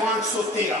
513।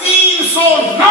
309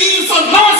309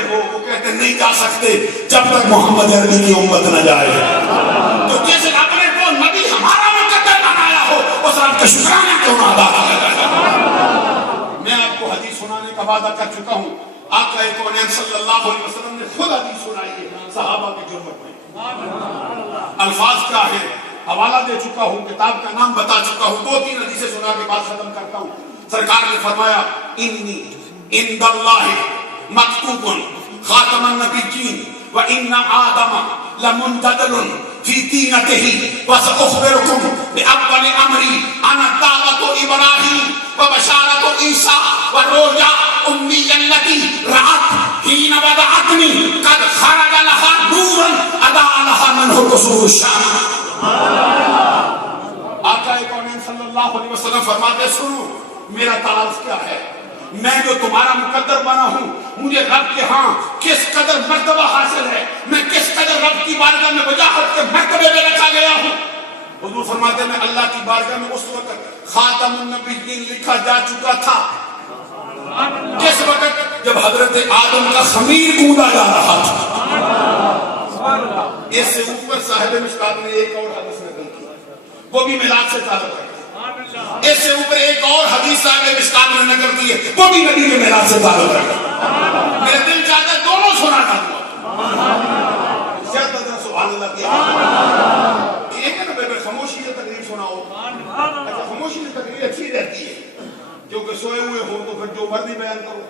بڑے ہو، وہ کہتے نہیں جا سکتے جب تک محمد عربی کی امت نہ جائے. تو جس رب نے کو نبی ہمارا مقدر بنایا ہو اس رب کا شکرانہ کیوں نہ ادا کیا جائے. میں آپ کو حدیث سنانے کا وعدہ کر چکا ہوں. آقا کونین صلی اللہ علیہ وسلم نے خود حدیث سنائی ہے صحابہ کی جرمت میں. الفاظ کیا ہے حوالہ دے چکا ہوں، کتاب کا نام بتا چکا ہوں. 2-3 حدیثیں سنا کے بعد ختم کرتا ہوں. سرکار نے فرمایا انی عند اللہ مکتوب خاتم النبیین وان آدم لمنجدل فی طینتہ وسأخبرکم بأول امری انا دعوت ابراہیم وبشارت عیسیٰ ورؤیا امی التي رأت حین وضعتنی قد خرج لها نورا اضاء لها منه قصور الشام. آقا کونین صلی اللہ علیہ وسلم فرماتے سنو میرا تعارف کیا ہے، میں جو تمہارا مقدر بنا ہوں مجھے رب کے ہاں کس قدر مرتبہ حاصل ہے، میں کس قدر رب کی بارگاہ میں وجاہت کے مرتبے میں رکھا گیا ہوں. حضور فرماتے ہیں اللہ کی بارگاہ میں اس وقت خاتم النبیین لکھا جا چکا تھا. کس وقت؟ جب حضرت آدم کا خمیر گوندا جا رہا تھا. اس سے اوپر صاحب مشکات نے ایک اور حدیث نقل کی، وہ بھی میلاد سے تعلق ہے. اس سے اوپر ایک اور حدیث صاحب مشکات نے نقل کی ہے، وہ بھی نبی کے میلاد سے تعلق ہے. میرا دل چاہتا ہے دونوں سنانا ہوا. سبحان اللہ کی ایک ہے نا بے خاموشی سے تقریر سناؤ. اچھا خاموشی سے تقریر اچھی رہتی ہے کیونکہ سوئے ہوئے ہو تو پھر جو مرضی بیان کرو.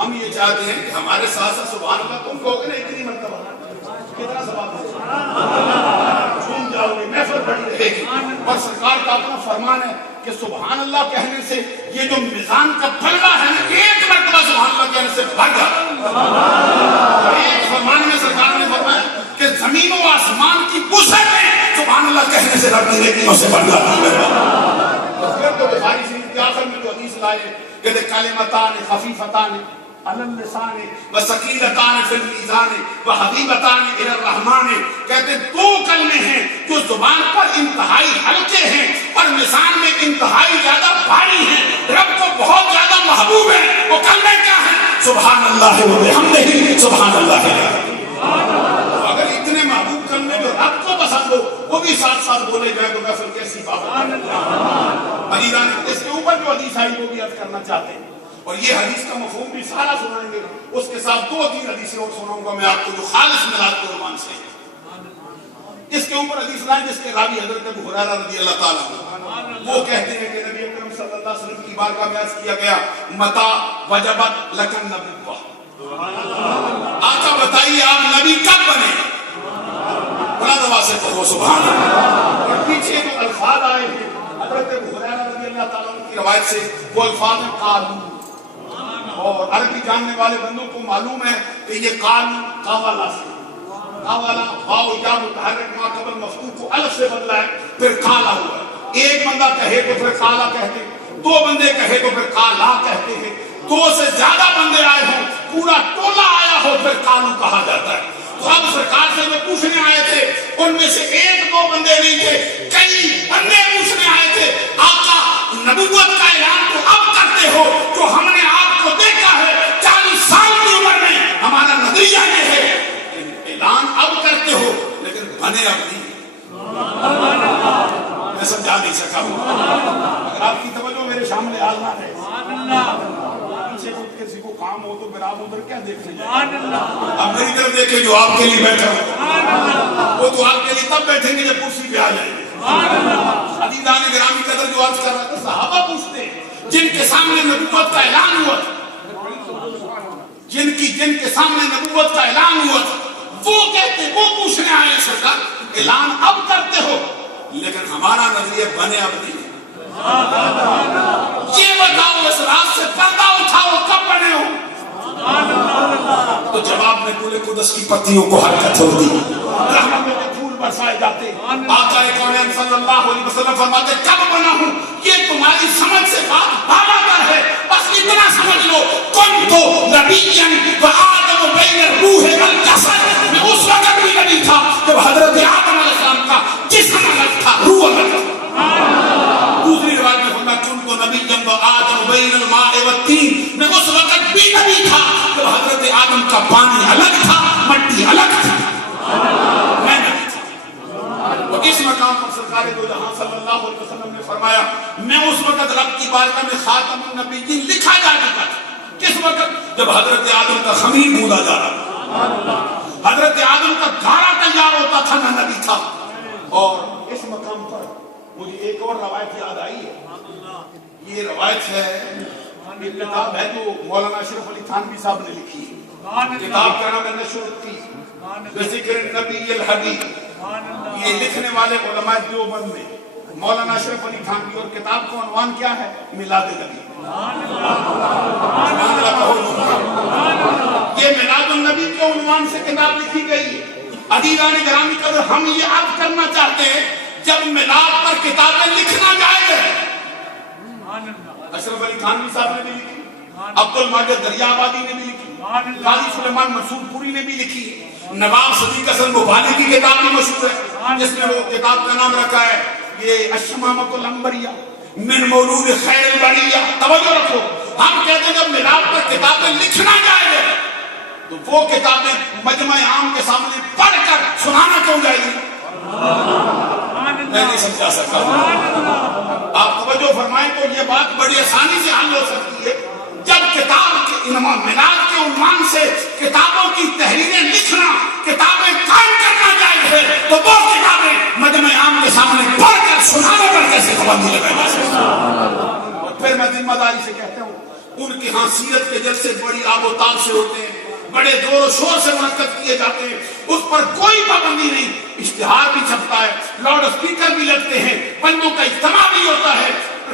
ہم یہ چاہتے ہیں کہ ہمارے ساتھ ساتھ سبحان اللہ تم کہو گے نا اتنی مرتبہ کتنا ثواب ہے، جھوم جاؤ گے، محفل بڑی رہے گی. اور سرکار کا اپنا فرمان ہے کہ سبحان اللہ کہنے سے یہ جو میزان کا پلڑا ہے نا ایک مرتبہ سبحان اللہ کہنے سے بھر جاتا. ایک فرمان میں سرکار نے فرمایا کہ زمین و آسمان کی وسعت میں سبحان اللہ کہنے سے رب کی نیکیوں سے بڑھ جاتی ہے. پھر تو بخاری شریف کے آخر میں جو حدیث لائے کہتے کلمتان خفیفتان علی اللسان وثقیلتان فی المیزان وحبیبتان الی الرحمن. کہتے 2 کلمے ہیں جو زبان پر انتہائی ہلکے ہیں اور میزان میں انتہائی زیادہ بھاری ہیں، رب کو بہت زیادہ محبوب ہیں. وہ کلمے کیا ہیں؟ سبحان اللہ و بحمدہ سبحان اللہ. اگر اتنے محبوب کلمے جو رب کو پسند ہو وہ بھی ساتھ ساتھ بولے جائے تو محفل کیسی بات ہے. عزیزان اس کے اوپر جو حدیث آئی وہ بھی عرض کرنا چاہتے ہیں اور یہ حدیث کا مفہوم بھی سارا سنائیں گے. اس کے ساتھ 2-3 حدیثیں اور سناؤں گا میں آپ کو جو خالص میلاد کے عنوان سے. اس کے اوپر حدیث لائیں جس کے راوی حضرت ابو ہریرہ رضی اللہ تعالیٰ عنہ، وہ کہتے ہیں کہ نبی اکرم صلی اللہ علیہ وسلم کی بارگاہ میں عرض کیا گیا متا وجبت لکن نبوہ. آقا بتائیے آپ نبی کب بنے؟ بلند آواز سے کہو سبحان اللہ. اور پیچھے جو الفاظ آئے ہیں حضرت ابو ہریرہ رضی اللہ تعالیٰ عنہ کی روایت سے وہ الفاظ ہیں قالو. اور عربی جاننے والے بندوں کو معلوم ہے کہ یہ قالو قاولا سے، قاولا واو یا متحرک ما قبل مفتوح کو الف سے بدلا ہے پھر قالا ہوا. ایک بندہ کہے تو پھر قالا کہتے ہیں، 2 بندے کہے تو پھر قالا کہتے ہیں، 2 سے زیادہ بندے آئے ہوں، پورا ٹولہ آیا ہو پھر قالو کہا جاتا ہے. تو اب سرکار سے جو پوچھنے آئے تھے ان میں سے 1-2 بندے نہیں تھے، کئی بندے پوچھنے آئے تھے آقا نبوت کا اعلان تو اب کرتے ہو جو ہم نے آپ کو دیکھا ہے 40 سال کی عمر میں، ہمارا نظریہ یہ ہے اعلان اب کرتے ہو لیکن بنے اب نہیں. میں سمجھا نہیں سکا ہوں. اگر آپ کی توجہ میرے سامنے حال نہ رہے پیچھے کسی کو کام ہو تو پھر آپ ادھر کیا دیکھ رہے ہیں؟ اب میری طرف دیکھیں جو آپ کے لیے بیٹھا ہوں وہ تو آپ کے لیے تب بیٹھیں گے جب کرسی پہ آ جائیں گے. عزیزان گرامی قدر جو عرض کر رہا تھا صحابہ پوچھتے ہیں جن کے سامنے نبوت کا اعلان ہوا تھا، جن کے سامنے نبوت کا اعلان ہوا تھا وہ کہتے وہ پوچھنے آئے سرکار اعلان اب کرتے ہو لیکن ہمارا نظریہ بنے اب نہیں. یہ بتاؤ اس رات سے پردہ اٹھاؤ کب بنے ہو؟ تو جواب میں پورے قدس کی پتیوں کو حرکت ہو دی، رحمتوں کے پھول برسائے جاتے. آقا کونین صلی اللہ علیہ وسلم فرماتے کب بنا ہوں یہ تمہاری سمجھ سے بات بالا ہے، بس اتنا سمجھ لو کن تو نبیًا و آدم بین الروح والجسد. میں اس وقت بھی نبی تھا جب حضرت آدم علیہ السلام کا جسم الگ تھا، روح الگ تھا. دوسری روایت میں فرمایا کن تو نبیًا و آدم بین الماء والطین. میں اس وقت بھی نبی تھا جب مبارکہ میں خاتم النبیین لکھا جا چکا تھا. کس وقت؟ جب حضرت آدم کا خمیر بولا جا رہا تھا, حضرت آدم کا گھاڑا تیار ہوتا تھا, نہ نبی تھا. اور اس مقام پر مجھے ایک اور روایت یاد آئی ہے. یہ روایت ہے, یہ کتاب ہے جو مولانا اشرف علی تھانوی صاحب نے لکھی ہے. کتاب کا نام ہے نشرتی بذکر النبی الحبیب. یہ لکھنے والے علماء دیوبند میں مولانا اشرف علی تھانوی, اور کتاب کا عنوان کیا ہے؟ میلاد نبی. یہ میلاد النبی کے عنوان سے کتاب لکھی گئی ہے. عزیزان گرامی قدر, ہم یہ عرض کرنا چاہتے ہیں جب میلاد پر کتابیں لکھنا جائز ہے. اشرف علی تھانوی صاحب نے بھی لکھی, عبد الماجد دریا آبادی نے بھی لکھی, قاضی سلیمان منصور پوری نے بھی لکھی, نواب صدیق حسن بھوپالی کی کتاب بھی مشہور ہے جس میں وہ کتاب کا نام رکھا ہے یہ الشمامۃ العنبریہ من مولود خیر البریہ. توجہ رکھو, ہم کہتے ہیں جب میلاد پر کتابیں لکھنا جائز ہے تو وہ کتابیں مجمع عام کے سامنے پڑھ کر سنانا کیوں جائز ہے؟ میں نہیں سمجھا سکتا. آپ توجہ فرمائیں تو یہ بات بڑی آسانی سے حل ہو سکتی ہے. جب کتاب کے میلاد کے عنوان سے کتابوں کی تحریریں لکھنا, کتابیں قائم کرنا جائز ہے تو وہ کتابیں مجمع عام کے سامنے پڑھ کر سنانے پر کیسے پابندی لگائی جا سکتی ہے؟ اور پھر میں ذمہ داری سے کہتا ہوں, ان کی ہاں سیرت کے جلسے بڑی آب و تاب سے ہوتے ہیں, بڑے زور و شور سے منعقد کیے جاتے ہیں, اس پر کوئی پابندی نہیں. اشتہار بھی چھپتا ہے, لاؤڈ اسپیکر بھی لگتے ہیں, بندوں کا اجتماع بھی ہوتا ہے.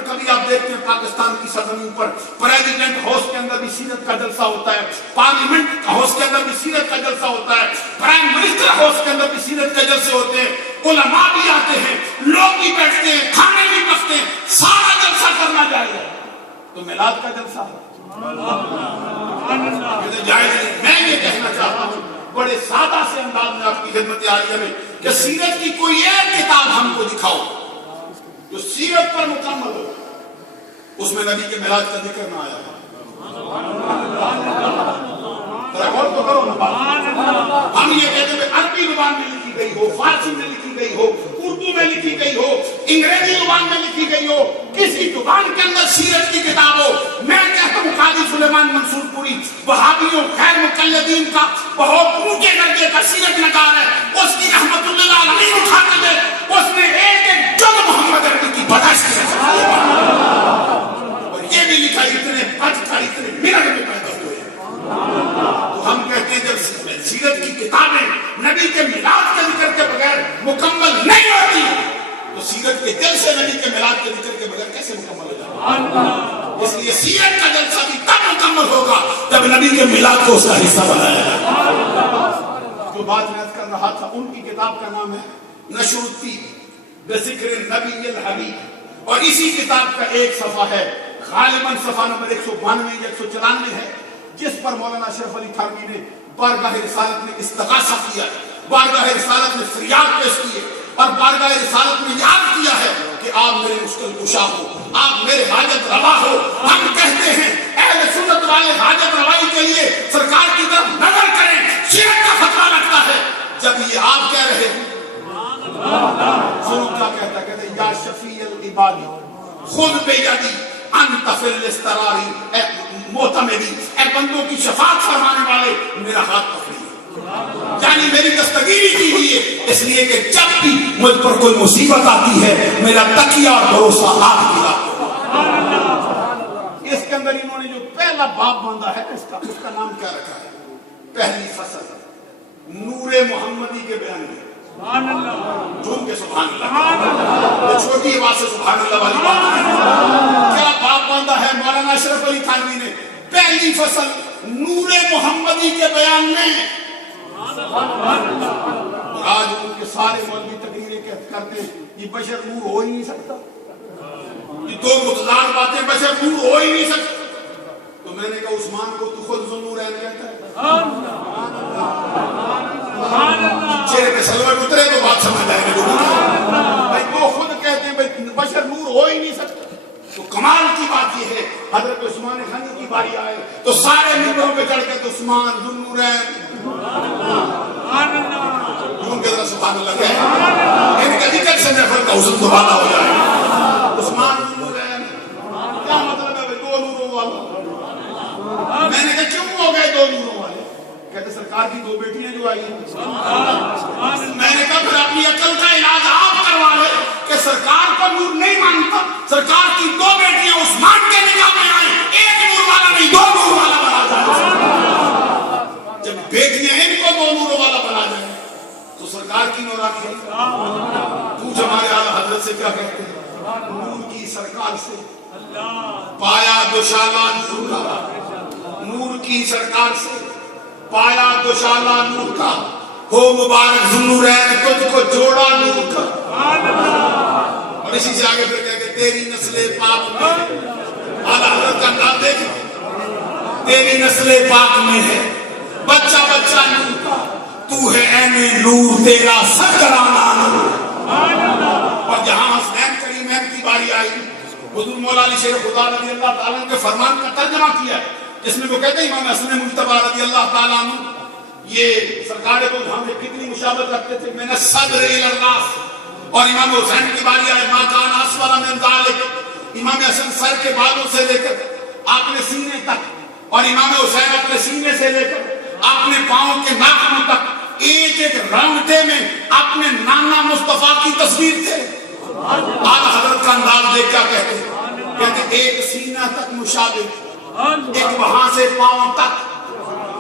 کبھی آپ دیکھتے ہیں پاکستان کی سرزمین پر پریزیڈنٹ ہاؤس کے اندر بھی سیرت کا جلسہ ہوتا ہے, پارلیمنٹ ہاؤس کے اندر بھی سیرت کا جلسہ ہوتا ہے, پرائم منسٹر ہاؤس کے اندر بھی سیرت کے جلسے ہوتے ہیں, علماء بھی آتے ہیں, لوگ بھی بیٹھتے ہیں, کھانے بھی پکتے ہیں, سارا جلسہ کرنا جائز ہے. تو میلاد کا جلسہ جائز نہیں. میں یہ کہنا چاہتا ہوں بڑے سادہ سے انداز میں آپ کی خدمت عالیہ میں کہ سیرت کی کوئی ایک کتاب ہم کو دکھاؤ جو سیرت پر مکمل ہو, اس میں نبی کے میلاد کا ذکر نہ آیا. غور تو کرو نا بات. ہم یہ کہتے ہیں عربی زبان میں لکھی گئی ہو, فارسی میں لکھی گئی ہو, اردو میں لکھی گئی ہو, انگریزی زبان میں لکھی گئی ہو, کسی زبان کے اندر سیرت کی کتاب ہو. میں کہتا ہوں قاضی سلیمان منصور پوری وہابیوں غیر مقلدین کا بہت اونچے درجے کا سیرت نگار ہے, اس کی رحمت اللہ علیہ اٹھا کے دے, اس نے ایک ایک جگ محمد عربی کی بدعش کی اور یہ بھی لکھا اتنے بچ کر اتنے منٹ میں پیدا ہوئے. تو ہم کہتے ہیں جب سیرت کی کتابیں نبی کے میلاد کے ذکر کے بغیر مکمل نہیں ہوتی تو سیرت کے جلسے نبی کے میلاد کے ذکر کے بغیر کیسے مکمل ہو جائے؟ اس لیے سیرت کا جلسہ بھی تب مکمل ہوگا جب نبی کے میلاد کو اس کا حصہ بنایا جائے. جو بات میں کر رہا تھا, ان کی کتاب کا نام ہے نشرتی بذکر النبی الحبیب, اور اسی کتاب کا ایک صفحہ ہے غالباً صفحہ نمبر 192 یا 194 ہے, جس پر مولانا اشرف علی تھانوی نے بارگاہ رسالت میں استغاثہ کیا, بارگاہ رسالت میں فریاد پیش کی ہے, اور بارگاہ رسالت میں یاد کیا ہے کہ آپ میرے مشکل کشا ہو, آپ میرے حاجت روا ہو. ہم کہتے ہیں اہل سنت والے حاجت روائی کے لیے سرکار کی طرف نظر کریں, سیرت کا فتویٰ لگتا ہے. جب یہ آپ کہہ رہے ہیں, سنو کیا کہتا ہے, کہتے ہیں یا شفیع العبادی خود بیدی انت فی الاستراری, اے معتمدی, اے بندوں کی شفاعت فرمانے والے میرا ہاتھ پکڑیے. یعنی میری دستگیری کی ہوئی ہے, اس لیے کہ جب بھی مجھ پر کوئی مصیبت آتی ہے میرا تکیہ اور بھروسہ آپ کی ذات ہے. اس کے اندر انہوں نے جو پہلا باب باندھا ہے اس کا نام کیا رکھا ہے؟ پہلی فصل نور محمدی کے بیان میں. جھوم کے سبحان اللہ, چھوٹی آواز سے سبحان اللہ والی بات. کیا باب باندھا ہے مولانا اشرف علی تھانوی نے؟ پہلی فصل نور محمدی کے بیان میں. آج ان کے سارے مولوی تقریریں کرتے ہیں یہ بشر نور ہو ہی نہیں سکتا, یہ دو متضاد باتیں, بشر نور ہو ہی نہیں سکتا. تو میں نے کہا عثمان کو تو خود ذو نورین کہتا ہے, چہرے پہ سلوٹ اترے تو بات سمجھ آئے گا لوگوں کو. بھائی وہ خود کہتے ہیں بشر نور ہو ہی نہیں سکتا. تو کمال کی بات یہ ہے حضرت عثمان غنی کی باری آئے تو سارے ممبروں پہ چڑھ کے تو عثمان ذو نورین ان کے ذرا سبحان اللہ کہے, ان کا ذکر سے نفرت کا حسن دوبارہ ہو جائے. عثمان ذو نورین کیا سرکار کی دو بیٹیاں جو آئی ہیں. میں نے کہا پھر اپنی عقل کا علاج آپ کروا لے کہ سرکار کو نور نہیں مانتا. سرکار کی دو بیٹیاں عثمان کے نگاہ میں آئیں, ایک نور والا نہیں دو نور والا بنا جائے. جب بیٹیاں ان کو دو نور والا بنا جائے تو سرکار کی نورانی ہے. پوچھ ہمارے اعلیٰ حضرت سے کیا کہتے ہیں, نور کی سرکار سے پایا دوشالہ نور کا, نور کی سرکار سے پایا دوشالہ نور کا, ہو مبارک ذوالنورین تجھ کو جوڑا نور کا. اور اسی سے آگے پھر کہتے تیری نسل پاک میں, اعلیٰ حضرت کا نام دیکھ, تیری نسل پاک میں ہے بچہ بچہ نور کا, تو ہے عین نور تیرا سکرانہ نور. اور جہاں حسنین کریمین کی باری آئی, حضور مولا علی شیر خدا رضی اللہ تعالیٰ عنہ کے فرمان کا ترجمہ کیا ہے, جس میں وہ کہتے ہیں امام حسن مجتبی رضی اللہ تعالیٰ عنہ یہ سرکار کو ہم نے کتنی مشابہت رکھتے تھے, میں نے صدر الراس. اور امام حسین کی باری آئے ما کان اسفل من ذلک, امام حسن سر کے بالوں سے لے کر آپ نے سینے تک, اور امام حسین اپنے سینے سے لے کر اپنے پاؤں کے ناخنوں تک ایک ایک رنگتے میں اپنے نانا مصطفیٰ کی تصویر تھے. اعلیٰ حضرت کا انداز دیکھ کیا کہتے ہیں, کہتے ایک سینہ تک مشابہ, ایک وہاں سے پاؤں تک,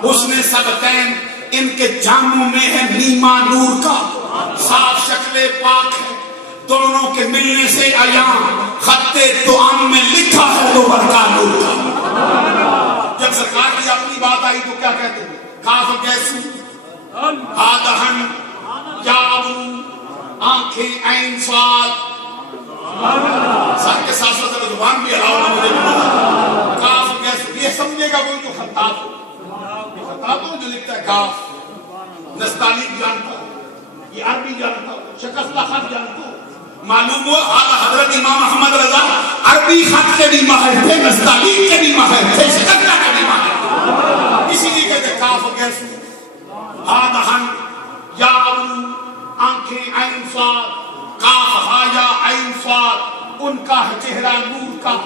حسن سبتین ان کے جاموں میں ہے نیما نور کا, صاف شکل پاک ہے دونوں کے ملنے سے عیاں, خطے توام میں لکھا ہے تو برکا نور کا. جب سرکار کی اپنی بات آئی تو کیا کہتے ہیں, کاف کیسو آدہن یا ابو آنکھیں عین صاد. سر کے ساتھ ساتھ زبان بھی ہلاؤ نہ مجھے کاف کیسو, یہ سمجھے گا کوئی جو خطاط ہو, یہ خطاط ہو جو لکھتا ہے کاف, نستعلیق جانتا ہو, یہ عربی جانتا ہو, شکستہ خط جانتا ہو. معلوم ہو اعلیٰ حضرت امام محمد رضا عربی خط کے بھی ماہر تھے, نستعلیق کے بھی ماہر تھے, شکستہ کے بھی ماہر تھے. اسی لیے کہتے کاف کیسو آدہن یا ابو آنکھیں عین صاد, کاف ہا یا عین صاد, ان کا چہرہ نور کا,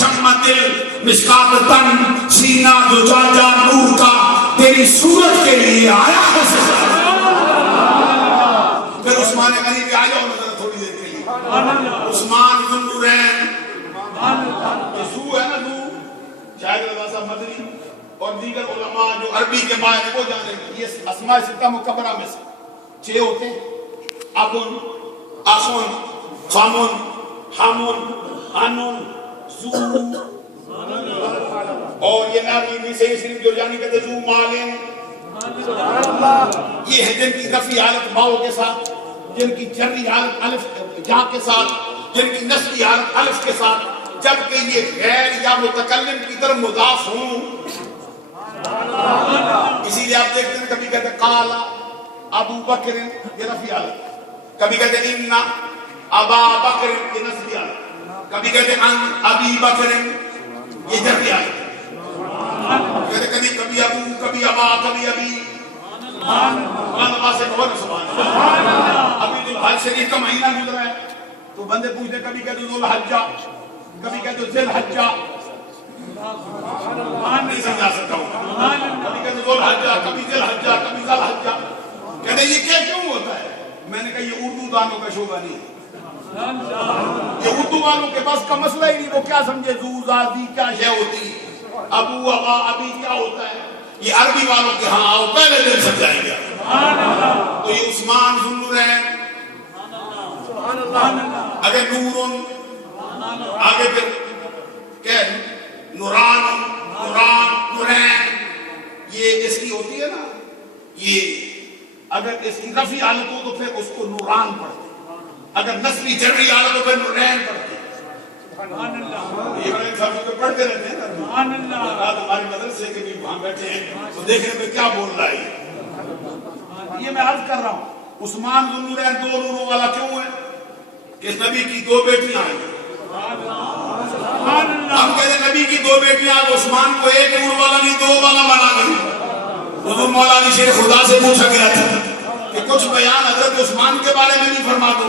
شمع دل مشکات تن سینہ زجاجہ نور کا, تیری صورت کے لیے آیا ہے سجدہ. پھر عثمان غنی بھی آیا نظر تھوڑی دیر کے لیے, عثمان ذوالنورین, یہ زو ہے نا زو, شاید رضا صاحب مدنی اور دیگر علماء جو عربی کے ماہر ہیں وہ جانے گے, یہ اسماء ستہ مکبرہ میں سے 6 ہوتے ہیں, ابن, اخن, خامن, حامن, انن, زو, اور یہ نامی سے صرف جو جانی کہتے زو مالن, یہ ہے جن کی رفعی حالت باؤ کے ساتھ, جن کی جری حالت الف جا کے ساتھ, جن کی نسبی حالت الف کے ساتھ, جبکہ یہ غیر یا متکلم کی طرف مضاف ہوں. اسی لیے آپ دیکھتے ہیں کبھی کہتے ہیں قال ابو بکر, یہ رفعی حالت, کبھی کہتے ہیں ان ابا بکر, یہ نسبی حالت, کبھی کہتے ہیں ان ابی بکر, یہ جری حالت, کہتے کبھی کبھی ابو, کبھی ابا, کبھی ابی. اللہ سے بہت سبحان اللہ. ابھی ذوالحج شریف کا مہینہ گزرا ہے تو بندے پوچھتے کبھی کہتے ذوالحجہ, کبھی کہتے ذی الحجہ, نہیں سمجھا سکتا ہوں, کبھی کہتے ذوالحجہ, کبھی ذی الحجہ, کبھی ذی الحجہ. کہتے یہ کیا کیوں ہوتا ہے؟ میں نے کہا یہ اردو دانوں کا شعبہ نہیں ہے, یہ اردو والوں کے بس کا مسئلہ ہی نہیں, وہ کیا سمجھے زو زادی کیا شے ہوتی ہے, ابو ابا ابی کیا ہوتا ہے, یہ عربی والوں کے ہاں آؤ پہلے دن سمجھائیں گے. تو یہ عثمان ذوالنورین, اگر نورن, آگے پھر کہ نوران, نوران, نورین, یہ اس کی ہوتی ہے نا, یہ اگر اس کی رفعی حالت ہو تو پھر اس کو نوران پڑھتے, اگر نسبی جری حالت ہو پھر نورین پڑھتے. یہ بڑے صاحب کو پڑھتے رہتے ہیں نا, ہمارے مدرسے کے بھی وہاں بیٹھے ہیں تو دیکھیں میں کیا بول رہا ہے. یہ میں عرض کر رہا ہوں عثمان ذوالنورین دو نوروں والا کیوں ہے کہ اس نبی کی دو بیٹیاں آئی. ہم کہتے ہیں نبی کی دو بیٹیاں, عثمان کو ایک نور والا نہیں دو والا بنا گئی. حضور مولا علی شیر خدا سے پوچھا گیا تھا کہ کچھ بیان حضرت عثمان کے بارے میں نہیں فرما دو.